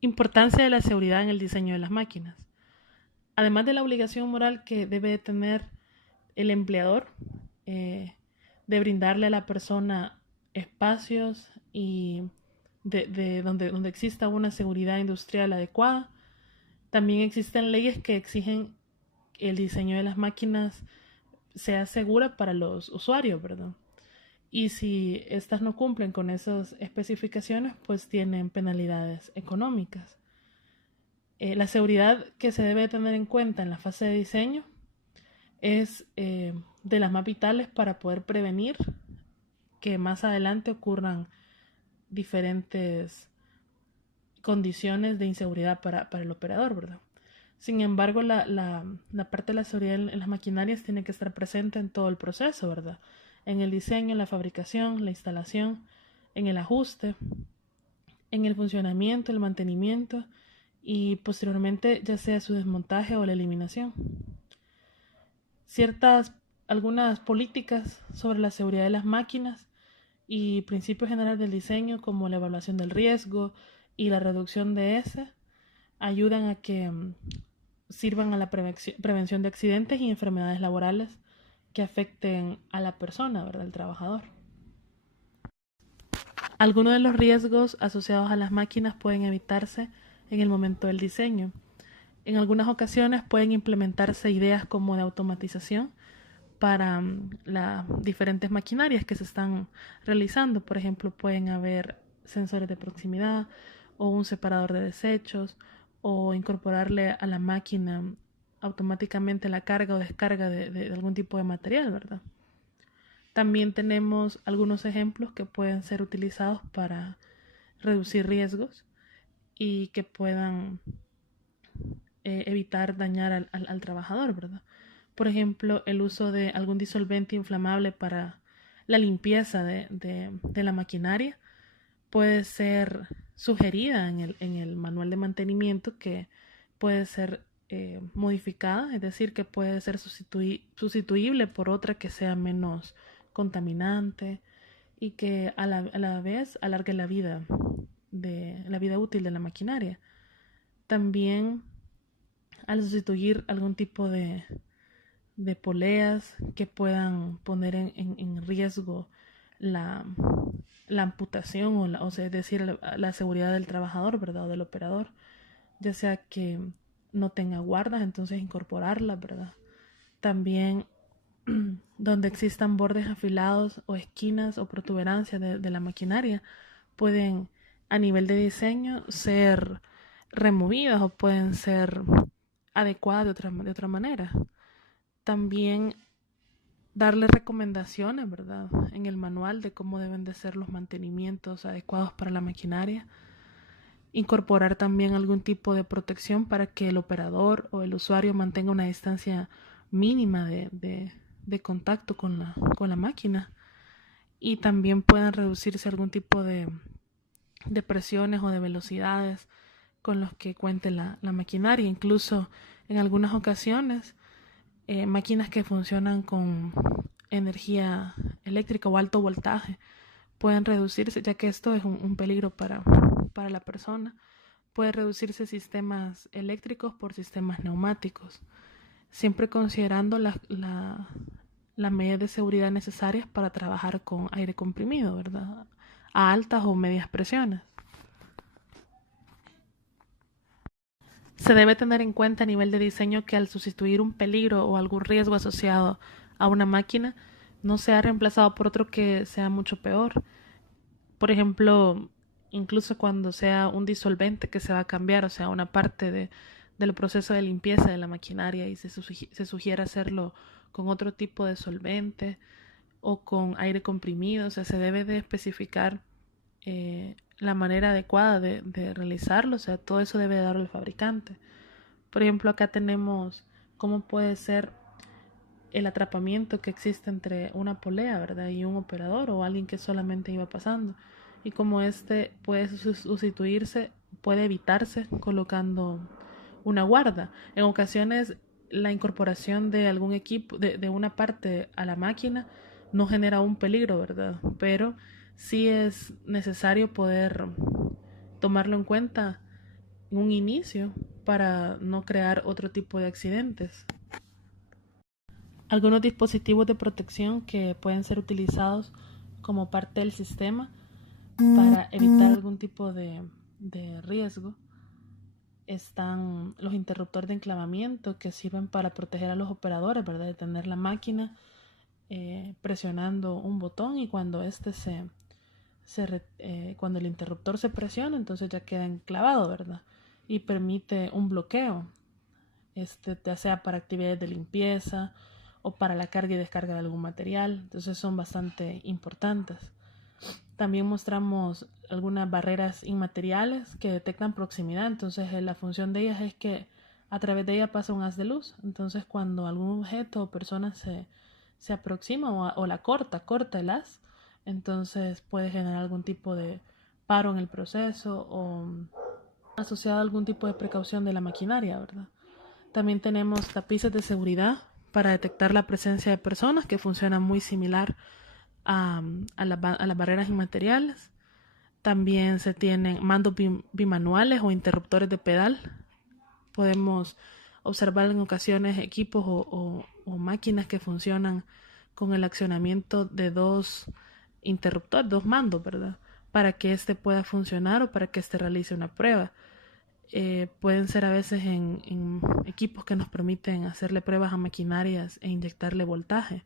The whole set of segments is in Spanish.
Importancia de la seguridad en el diseño de las máquinas. Además de la obligación moral que debe tener el empleador eh, de brindarle a la persona espacios y donde exista una seguridad industrial adecuada, también existen leyes que exigen que el diseño de las máquinas sea segura para los usuarios, ¿verdad? Y si estas no cumplen con esas especificaciones, pues tienen penalidades económicas. La seguridad que se debe tener en cuenta en la fase de diseño es de las más vitales para poder prevenir que más adelante ocurran diferentes condiciones de inseguridad para el operador, ¿verdad? Sin embargo, la parte de la seguridad en las maquinarias tiene que estar presente en todo el proceso, ¿verdad? En el diseño, en la fabricación, la instalación, en el ajuste, en el funcionamiento, el mantenimiento y posteriormente ya sea su desmontaje o la eliminación. Ciertas, algunas políticas sobre la seguridad de las máquinas y principios generales del diseño como la evaluación del riesgo y la reducción de ese ayudan a que sirvan a la prevención de accidentes y enfermedades laborales que afecten a la persona, ¿verdad? El trabajador. Algunos de los riesgos asociados a las máquinas pueden evitarse en el momento del diseño. En algunas ocasiones pueden implementarse ideas como de automatización para las diferentes maquinarias que se están realizando. Por ejemplo, pueden haber sensores de proximidad o un separador de desechos o incorporarle a la máquina automáticamente la carga o descarga de algún tipo de material, ¿verdad? También tenemos algunos ejemplos que pueden ser utilizados para reducir riesgos y que puedan evitar dañar al trabajador, ¿verdad? Por ejemplo, el uso de algún disolvente inflamable para la limpieza de la maquinaria puede ser sugerida en el manual de mantenimiento que puede ser modificada, es decir, que puede ser sustituible por otra que sea menos contaminante y que a la vez alargue la vida útil de la maquinaria. También al sustituir algún tipo de poleas que puedan poner en riesgo la, la amputación o sea, es decir, la seguridad del trabajador, ¿verdad? O del operador, ya sea que no tenga guardas, entonces incorporarlas, ¿verdad? También donde existan bordes afilados o esquinas o protuberancias de la maquinaria, pueden a nivel de diseño ser removidas o pueden ser adecuadas de otra manera. También darle recomendaciones, ¿verdad? En el manual de cómo deben de ser los mantenimientos adecuados para la maquinaria. Incorporar también algún tipo de protección para que el operador o el usuario mantenga una distancia mínima de contacto con la máquina. Y también puedan reducirse algún tipo de presiones o de velocidades con los que cuente la maquinaria. Incluso en algunas ocasiones máquinas que funcionan con energía eléctrica o alto voltaje pueden reducirse, ya que esto es un peligro para la persona. Puede reducirse sistemas eléctricos por sistemas neumáticos, siempre considerando las medidas de seguridad necesarias para trabajar con aire comprimido, ¿verdad? A altas o medias presiones. Se debe tener en cuenta a nivel de diseño que al sustituir un peligro o algún riesgo asociado a una máquina, no sea reemplazado por otro que sea mucho peor. Por ejemplo, incluso cuando sea un disolvente que se va a cambiar, o sea, una parte del proceso de limpieza de la maquinaria y se sugiere hacerlo con otro tipo de solvente o con aire comprimido, o sea, se debe de especificar la manera adecuada de realizarlo, o sea, todo eso debe darlo el fabricante. Por ejemplo, acá tenemos cómo puede ser el atrapamiento que existe entre una polea, ¿verdad? Y un operador o alguien que solamente iba pasando. Y como este puede sustituirse, puede evitarse colocando una guarda. En ocasiones la incorporación de algún equipo, de una parte a la máquina, no genera un peligro, ¿verdad? Pero sí es necesario poder tomarlo en cuenta un inicio para no crear otro tipo de accidentes. Algunos dispositivos de protección que pueden ser utilizados como parte del sistema para evitar algún tipo de riesgo están los interruptores de enclavamiento, que sirven para proteger a los operadores, ¿verdad? De tener la máquina presionando un botón, y cuando cuando el interruptor se presiona, entonces ya queda enclavado, ¿verdad? Y permite un bloqueo, ya sea para actividades de limpieza o para la carga y descarga de algún material. Entonces son bastante importantes. También mostramos algunas barreras inmateriales que detectan proximidad. Entonces la función de ellas es que a través de ella pasa un haz de luz. Entonces cuando algún objeto o persona se aproxima o la corta el haz, entonces puede generar algún tipo de paro en el proceso o asociado a algún tipo de precaución de la maquinaria, ¿verdad? También tenemos tapices de seguridad para detectar la presencia de personas, que funcionan muy similar a las barreras inmateriales. También se tienen mandos bimanuales o interruptores de pedal. Podemos observar en ocasiones equipos o máquinas que funcionan con el accionamiento de dos interruptores, dos mandos, ¿verdad? Para que éste pueda funcionar o para que éste realice una prueba. Pueden ser a veces en equipos que nos permiten hacerle pruebas a maquinarias e inyectarle voltaje.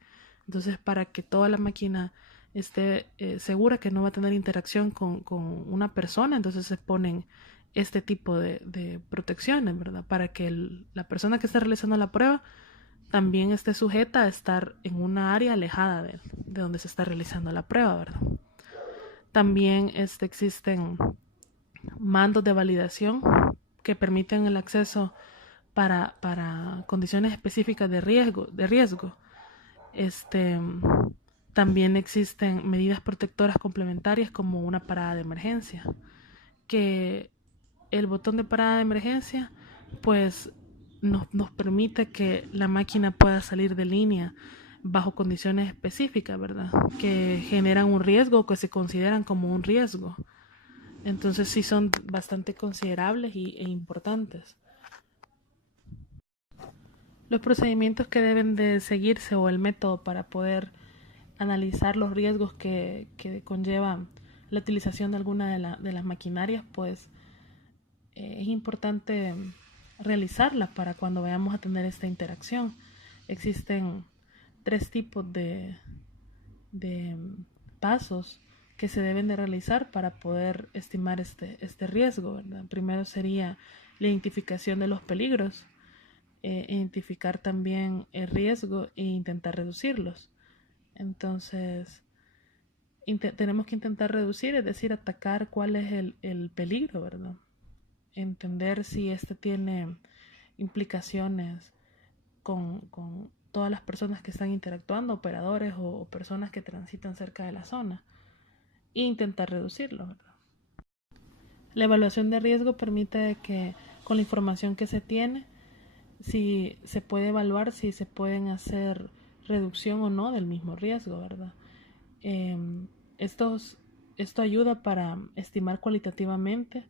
Entonces, para que toda la máquina esté segura que no va a tener interacción con una persona, entonces se ponen este tipo de protecciones, ¿verdad? Para que la persona que está realizando la prueba también esté sujeta a estar en una área alejada de donde se está realizando la prueba, ¿verdad? También existen mandos de validación que permiten el acceso para condiciones específicas de riesgo. Este, También existen medidas protectoras complementarias como una parada de emergencia, que el botón de parada de emergencia pues nos permite que la máquina pueda salir de línea bajo condiciones específicas, ¿verdad? Que generan un riesgo o que se consideran como un riesgo. Entonces sí son bastante considerables e importantes. Los procedimientos que deben de seguirse o el método para poder analizar los riesgos que conllevan la utilización de alguna de las maquinarias, pues es importante realizarla para cuando vayamos a tener esta interacción. Existen 3 tipos de pasos que se deben de realizar para poder estimar este riesgo, ¿verdad? Primero sería la identificación de los peligros, identificar también el riesgo e intentar reducirlos. Entonces, tenemos que intentar reducir, es decir, atacar cuál es el peligro, ¿verdad? Entender si este tiene implicaciones con todas las personas que están interactuando, operadores o personas que transitan cerca de la zona, e intentar reducirlo, ¿verdad? La evaluación de riesgo permite que con la información que se tiene, si se puede evaluar si se pueden hacer reducción o no del mismo riesgo, ¿verdad? Eh, esto ayuda para estimar cualitativamente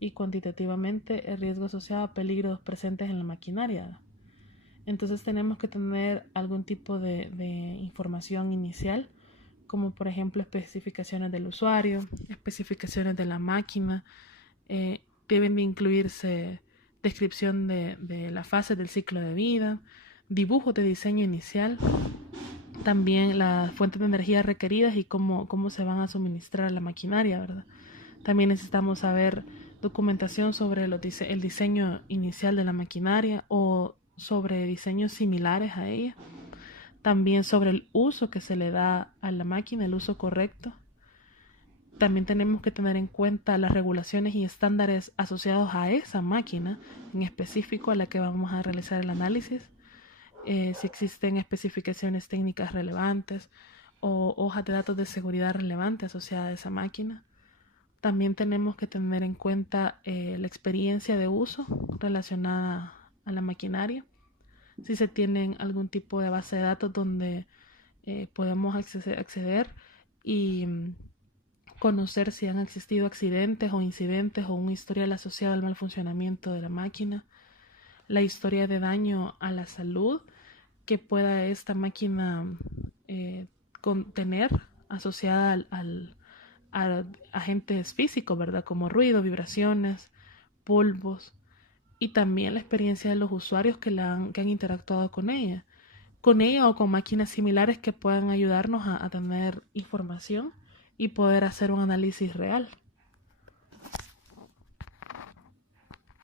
y cuantitativamente el riesgo asociado a peligros presentes en la maquinaria. Entonces tenemos que tener algún tipo de información inicial, como por ejemplo especificaciones del usuario, especificaciones de la máquina. Deben de incluirse descripción de la fase del ciclo de vida, dibujos de diseño inicial, también las fuentes de energía requeridas y cómo se van a suministrar a la maquinaria, ¿verdad? También necesitamos saber documentación sobre el diseño inicial de la maquinaria o sobre diseños similares a ella. También sobre el uso que se le da a la máquina, el uso correcto. También tenemos que tener en cuenta las regulaciones y estándares asociados a esa máquina, en específico a la que vamos a realizar el análisis. Si existen especificaciones técnicas relevantes o hojas de datos de seguridad relevantes asociadas a esa máquina. También tenemos que tener en cuenta la experiencia de uso relacionada a la maquinaria. Si se tienen algún tipo de base de datos donde podemos acceder y conocer si han existido accidentes o incidentes o un historial asociado al mal funcionamiento de la máquina, la historia de daño a la salud que pueda esta máquina contener asociada a agentes físicos, ¿verdad? Como ruido, vibraciones, polvos, y también la experiencia de los usuarios que han interactuado con ella o con máquinas similares que puedan ayudarnos a tener información y poder hacer un análisis real.